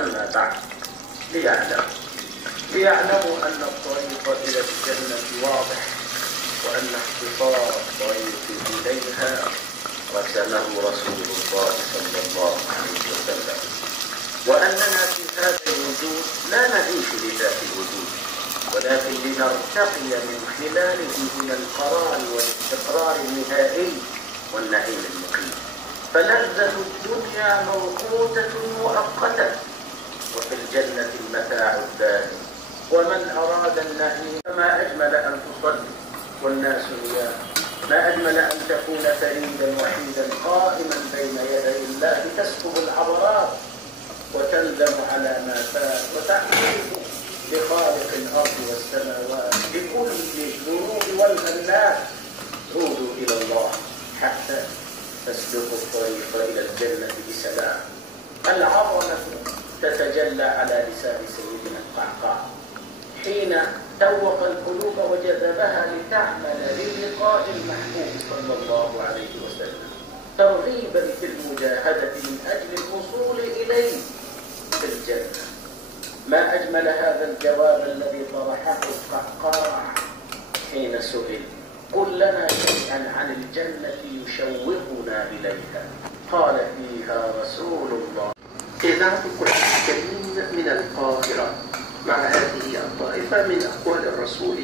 أما بعد، ليعلموا أن الطريق إلى الجنة واضح، وأن اختصار الطريق إليها رسمه رسول الله صلى الله عليه وسلم، وأننا في هذا الوجود لا نعيش لذات الوجود، ولكن لنرتقي من خلاله إلى القرار والاستقرار النهائي والنعيم المقيم. فلذة الدنيا موقوتة مؤقتة، وفي الجنة المتاع الدائم. ومن أراد النعيم فما أجمل أن تصلي والناس نيام، ما أجمل أن تكون فريدا وحيدا قائما بين يدي الله تسكب العبرات وتندم على ما فات وتحمد لخالق الأرض والسماوات بكل الذنوب والهنات. عودوا إلى الله حتى تسلكوا الطريق إلى الجنة بسلام. العظمة تتجلى على لسان سيدنا القعقاع حين توق القلوب وجذبها لتعمل للقاء المحبوب صلى الله عليه وسلم، ترغيبا في المجاهدة من أجل الوصول إليه في الجنة. ما أجمل هذا الجواب الذي طرحه القعقاع حين سئل: قل لنا شيئا عن الجنة يشوقنا إليها. قال فيها رسول الله. إذاعة القرآن الكريم من القاهرة، مع هذه الطائفة من أقوال الرسول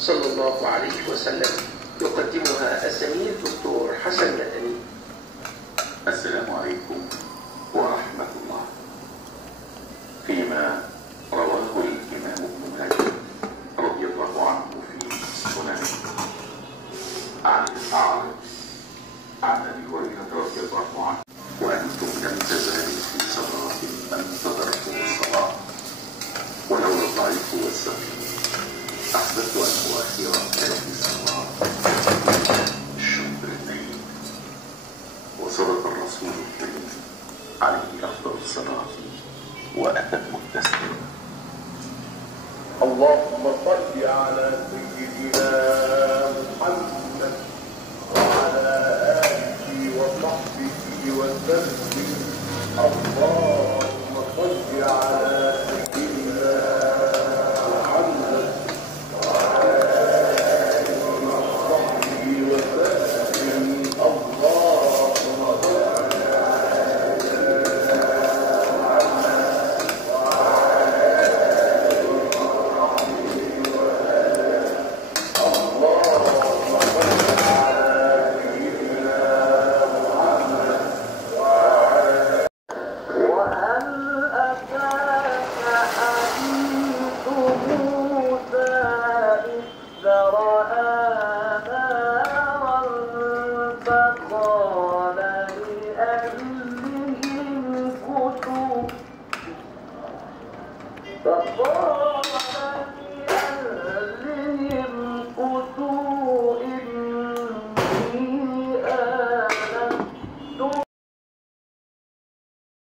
صلى الله عليه وسلم، يقدمها الزميل الدكتور حسن مدني. السلام عليكم ورحمة الله. فيما رواه الإمام ابن ماجه رضي الله عنه في سننه عن الأعرج عن أبي هريرة رضي الله عنه: وأنتم لم تزالوا في صلاة ما انتظرتم الصلاة ولولا الضعيف والسقيم أحببت أن أؤخر هذه الصلاة شطر الليل. وصدق الرسول الكريم عليه أفضل الصلاة وأتم التسليم. اللهم صل على سيدنا محمد وعلى آله وصحبه وسلم. اللهم صل على سيدنا محمد وعلى آله وصحبه وسلم. اللهم صل فقال